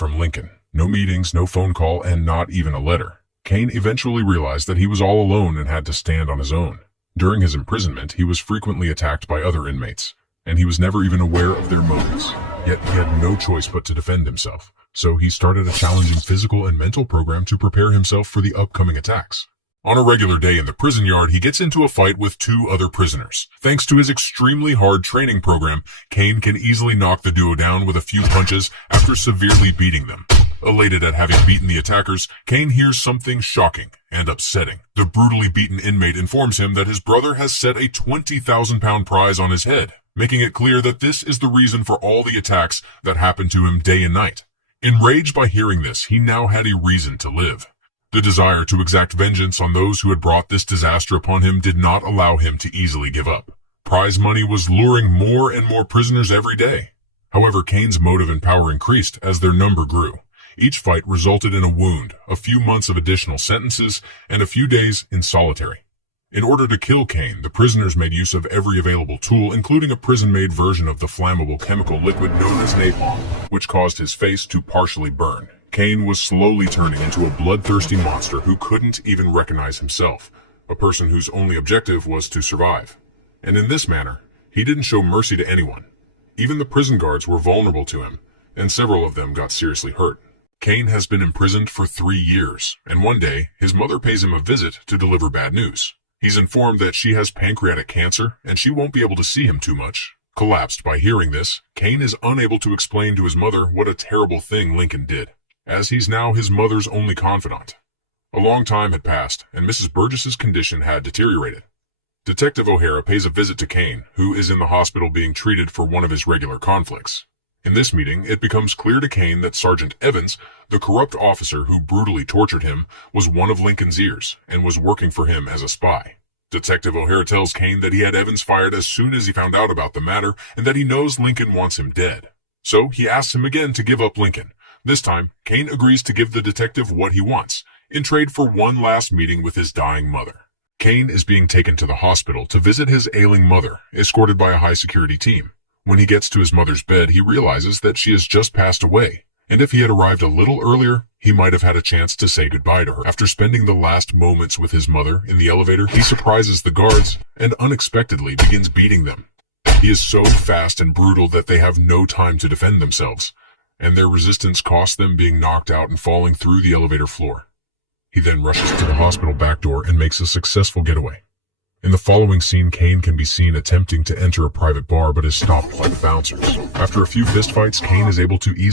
from Lincoln. No meetings, no phone call, and not even a letter. Cain eventually realized that he was all alone and had to stand on his own. During his imprisonment, he was frequently attacked by other inmates, and he was never even aware of their motives. Yet he had no choice but to defend himself, so he started a challenging physical and mental program to prepare himself for the upcoming attacks. On a regular day in the prison yard, he gets into a fight with two other prisoners. Thanks to his extremely hard training program, Cain can easily knock the duo down with a few punches after severely beating them. Elated at having beaten the attackers, Cain hears something shocking and upsetting. The brutally beaten inmate informs him that his brother has set a 20,000-pound prize on his head, making it clear that this is the reason for all the attacks that happened to him day and night. Enraged by hearing this, he now had a reason to live. The desire to exact vengeance on those who had brought this disaster upon him did not allow him to easily give up. Prize money was luring more and more prisoners every day. However, Cain's motive and power increased as their number grew. Each fight resulted in a wound, a few months of additional sentences, and a few days in solitary. In order to kill Cain, the prisoners made use of every available tool, including a prison-made version of the flammable chemical liquid known as napalm, which caused his face to partially burn. Cain was slowly turning into a bloodthirsty monster who couldn't even recognize himself, a person whose only objective was to survive. And in this manner, he didn't show mercy to anyone. Even the prison guards were vulnerable to him, and several of them got seriously hurt. Cain has been imprisoned for 3 years, and one day, his mother pays him a visit to deliver bad news. He's informed that she has pancreatic cancer, and she won't be able to see him too much. Collapsed by hearing this, Cain is unable to explain to his mother what a terrible thing Lincoln did, as he's now his mother's only confidant. A long time had passed, and Mrs. Burgess's condition had deteriorated. Detective O'Hara pays a visit to Cain, who is in the hospital being treated for one of his regular conflicts. In this meeting, it becomes clear to Cain that Sergeant Evans, the corrupt officer who brutally tortured him, was one of Lincoln's ears and was working for him as a spy. Detective O'Hara tells Cain that he had Evans fired as soon as he found out about the matter and that he knows Lincoln wants him dead. So he asks him again to give up Lincoln. This time, Cain agrees to give the detective what he wants, in trade for one last meeting with his dying mother. Cain is being taken to the hospital to visit his ailing mother, escorted by a high-security team. When he gets to his mother's bed, he realizes that she has just passed away, and if he had arrived a little earlier, he might have had a chance to say goodbye to her. After spending the last moments with his mother in the elevator, he surprises the guards and unexpectedly begins beating them. He is so fast and brutal that they have no time to defend themselves, and their resistance costs them being knocked out and falling through the elevator floor. He then rushes to the hospital back door and makes a successful getaway. In the following scene, Cain can be seen attempting to enter a private bar but is stopped by the bouncers. After a few fistfights, Cain is able to easily